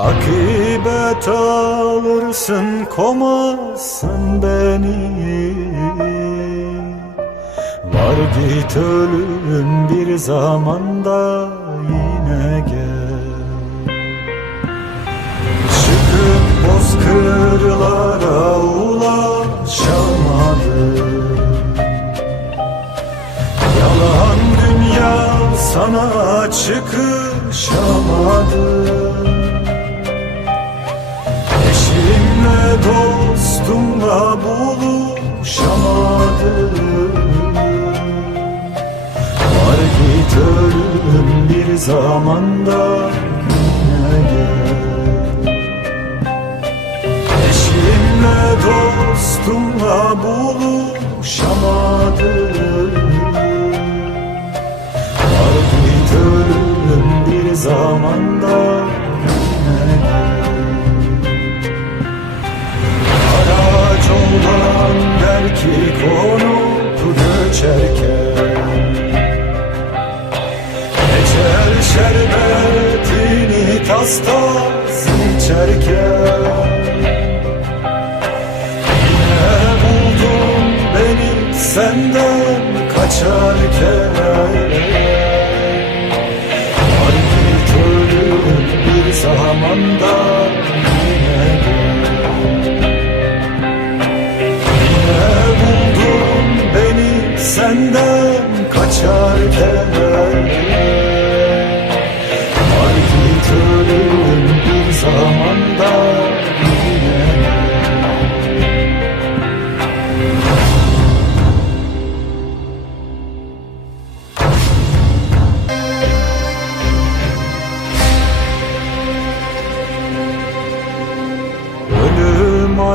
Akibet alırsın komazsın beni. Var git ölüm bir zamanda yine gel. Çıkıp bozkırlara ulaşamadım dostumla buluşamadı Var git ölüm bir zamanda yine gel. Eşimle dostumla buluşamadı Var git ölüm bir zamanda içerken Yine beni senden kaçarken Var git ölüm bir zamanda yine gel Yine buldun beni senden kaçarken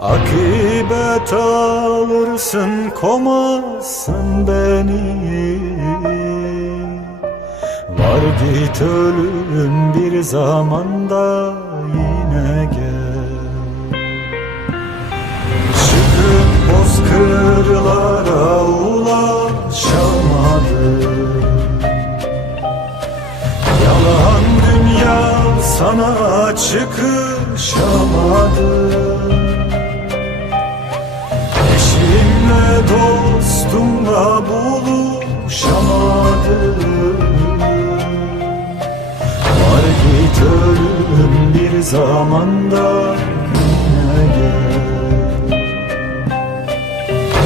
Akibet alırsın komazsın beni. Var git ölüm bir zamanda yine gel. Çıkıp bozkırlara ulaşamadım. Yalan dünya sana çıkışamadı dostumla buluşamadı Var git ölüm bir zamanda yine gel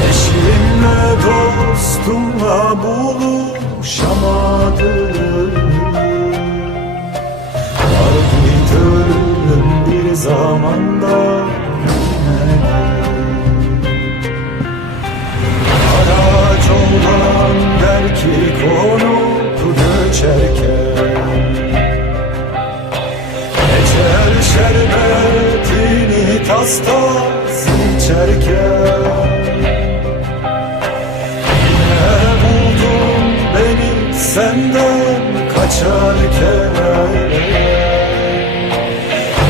Eşimle dostumla buluşamadı Var git ölüm bir zamanda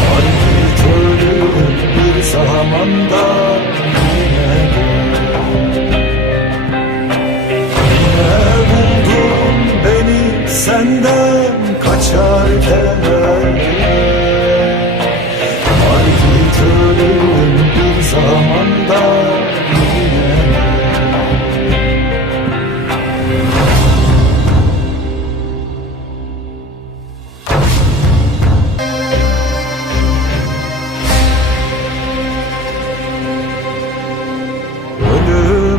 Var git ölüm bir zamanda yine gel Yine beni senden kaçarken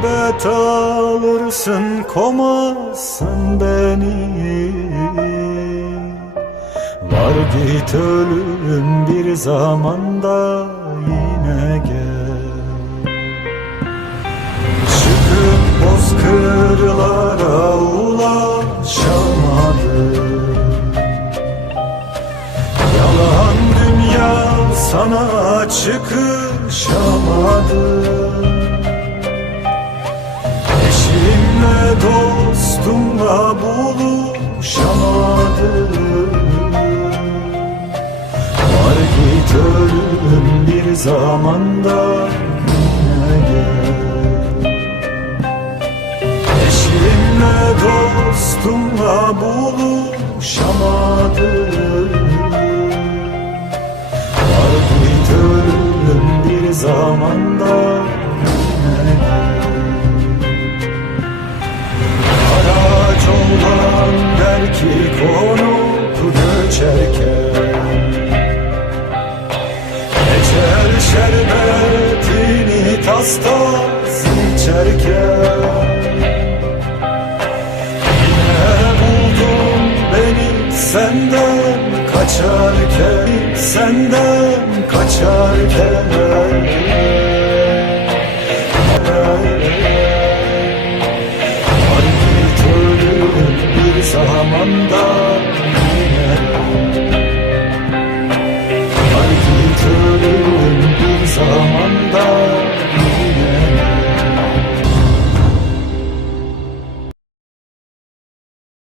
Akibet alırsın komazsın beni. Var git ölüm bir zamanda yine gel. Çıkıp bozkırlara ulaşamadım. Yalan dünya sana çıkışamadı buluşamadı Var git bir zamanda yine gel. Eşimle dostumla buluşamadı göçerken Geçer şerbetini tas tas içerken Yine buldum beni senden kaçarken Senden kaçarken. Var git ölüm bir zamanda though